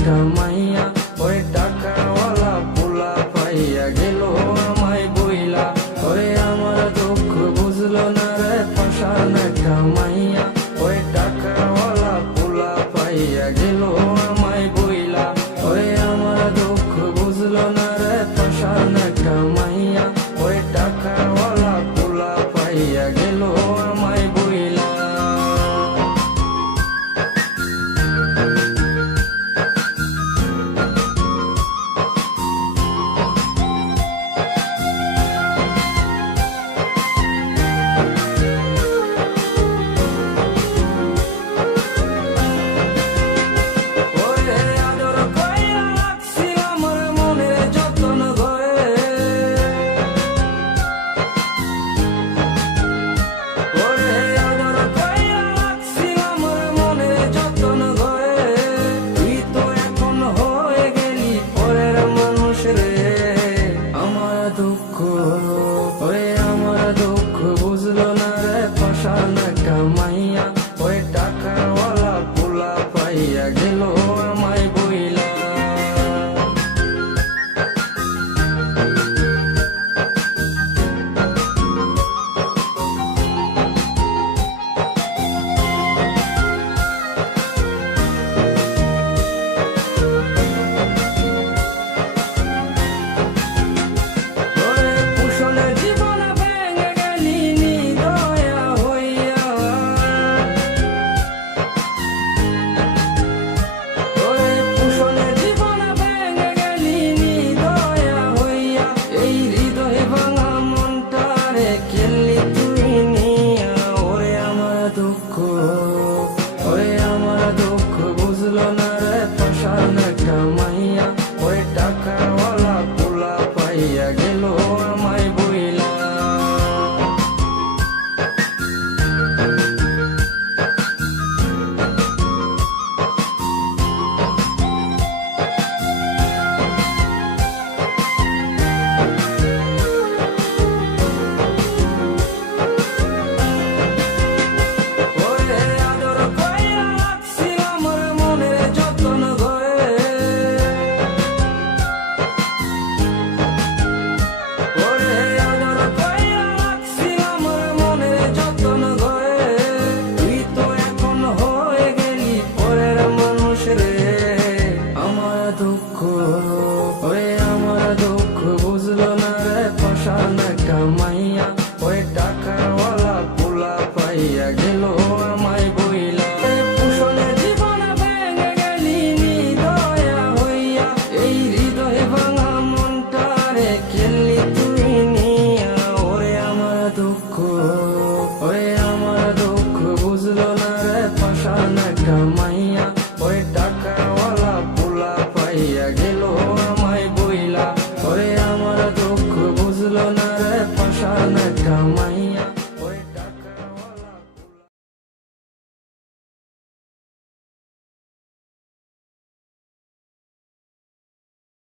একটা মাইয়া ওই টাকাওয়ালা পোলা পাইয়া গেল আমায় বইলা। ওরে আমার দুঃখ বুঝলো না রে পাশান একটা মাইয়া ওই টাকাওয়ালা পোলা পাইয়া গেল আমায় বইলা। ওরে আমার দুঃখ বুঝলো না রে পাশান একটা মাইয়া ওই টাকাওয়ালা পোলা পাইয়া গেল আমায় বইলা। ওরে আমার দুঃখ বুঝলো না রে পাশান একটা মাইয়া ওই টাকাওয়ালা পোলা পাইয়া গেল আমায় বইলা। ওরে আমার দুঃখ বুঝলো না রে পাশান একটা মাইয়া ওই টাকাওয়ালা পোলা পাইয়া গেল আমায় বইলা। ওরে আমার দুঃখ বুঝলো না রে পাশান একটা মাইয়া ওই টাকাওয়ালা পোলা পাইয়া গেল আমায় বইলা। পুষণে জীবন ভেঙে গেলি দয়া হইয়া এই হৃদয় ভাঙা মনটা রে খেললি তুই নিয়া। ওরে আমার দুঃখ